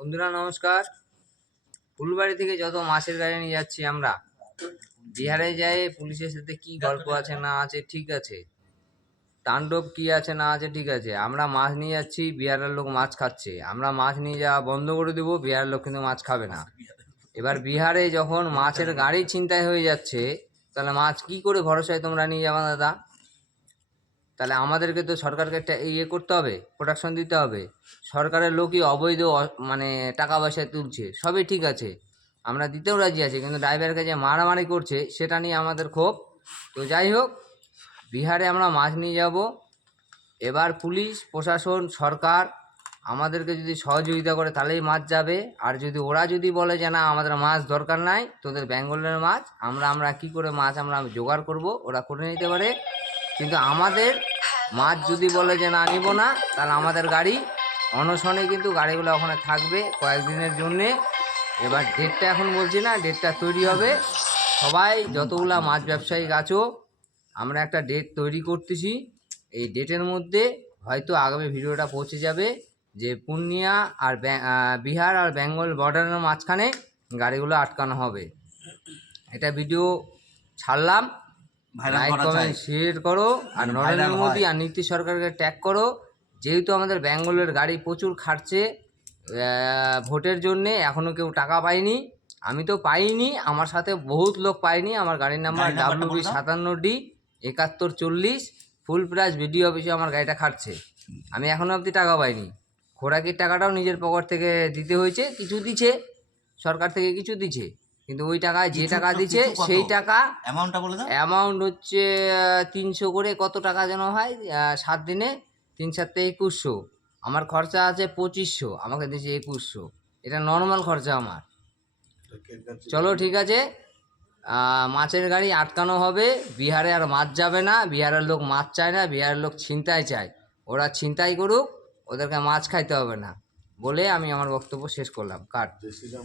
বন্ধুরা নমস্কার। ফুলবাড়ি থেকে যত মাছের গাড়ি নিয়ে যাচ্ছি আমরা, বিহারে যাই পুলিশের সাথে কি গল্প আছে না আছে ঠিক আছে, তাণ্ডব কি আছে না আছে ঠিক আছে, আমরা মাছ নিয়ে যাচ্ছি, বিহারের লোক মাছ খাচ্ছে, আমরা মাছ নিয়ে যাওয়া বন্ধ করে দেবো, বিহারের লোক কিন্তু মাছ খাবে না। এবার বিহারে যখন মাছের গাড়ি ছিনতাই হয়ে যাচ্ছে, তাহলে মাছ কি করে ভরসায় তোমরা নিয়ে যাবা দাদা? তাহলে আমাদেরকে তো সরকারকে একটা ইয়ে করতে হবে, প্রোটেকশন দিতে হবে। সরকারের লোকই অবৈধ মানে টাকা পয়সা তুলছে, সবই ঠিক আছে, আমরা দিতেও রাজি আছি, কিন্তু ড্রাইভারকে যে মারামারি করছে সেটা নিয়ে আমাদের ক্ষোভ। তো যাই হোক, বিহারে আমরা মাছ নিয়ে যাব। এবার পুলিশ প্রশাসন সরকার আমাদেরকে যদি সহযোগিতা করে তাহলেই মাছ যাবে। আর যদি ওরা যদি বলে যে না আমাদের মাছ দরকার নাই, তোদের বেঙ্গলের মাছ আমরা কি করে মাছ আমরা জোগাড় করব, ওরা করে নিতে পারে। কিন্তু আমাদের মাছ যদি বলে যে না নিব না, তাহলে আমাদের গাড়ি অনশনে কিন্তু গাড়িগুলো ওখানে থাকবে কয়েকদিনের জন্যে। এবার ডেটটা এখন বলছি না, ডেটটা তৈরি হবে। সবাই যতগুলা মাছ ব্যবসায়ী আছো, আমরা একটা ডেট তৈরি করতেছি। এই ডেটের মধ্যে হয়তো আগামী ভিডিওটা পৌঁছে যাবে যে পূর্ণিয়া আর বিহার আর বেঙ্গল বর্ডারের মাঝখানে গাড়িগুলো আটকানো হবে। এটা ভিডিও ছাড়লাম, লাইক কমেন্ট শেয়ার করো, আর নরেন্দ্র মোদী আর নীতিশ সরকারকে ট্যাগ করো। যেহেতু আমাদের বেঙ্গলের গাড়ি প্রচুর খাটছে ভোটের জন্যে, এখনও কেউ টাকা পায়নি, আমি তো পাইনি, আমার সাথে বহুত লোক পায়নি। আমার গাড়ির নাম্বার WB57D7140, ফুল প্রাইস বিডিও অফিসে আমার গাড়িটা খাটছে, আমি এখনও অবধি টাকা পাইনি। খোরাকির টাকাটাও নিজের পকেট থেকে দিতে হয়েছে, কিছু দিছে সরকার থেকে, কিছু দিছে, কিন্তু ওই টাকায় যে টাকা দিচ্ছে সেই টাকা অ্যামাউন্ট হচ্ছে 300 করে, কত টাকা যেন হয় 7 দিনে, 3 7 2100। আমার খরচা আছে 2500, আমাকে দিয়েছে 2100, এটা নর্মাল খরচা আমার। চলো ঠিক আছে, মাছের গাড়ি আটকানো হবে, বিহারে আর মাছ যাবে না। বিহারের লোক মাছ চায় না, বিহারের লোক ছিনতাই চায়, ওরা ছিনতাই করুক, ওদেরকে মাছ খাইতে হবে না বলে আমি আমার বক্তব্য শেষ করলাম। কাট।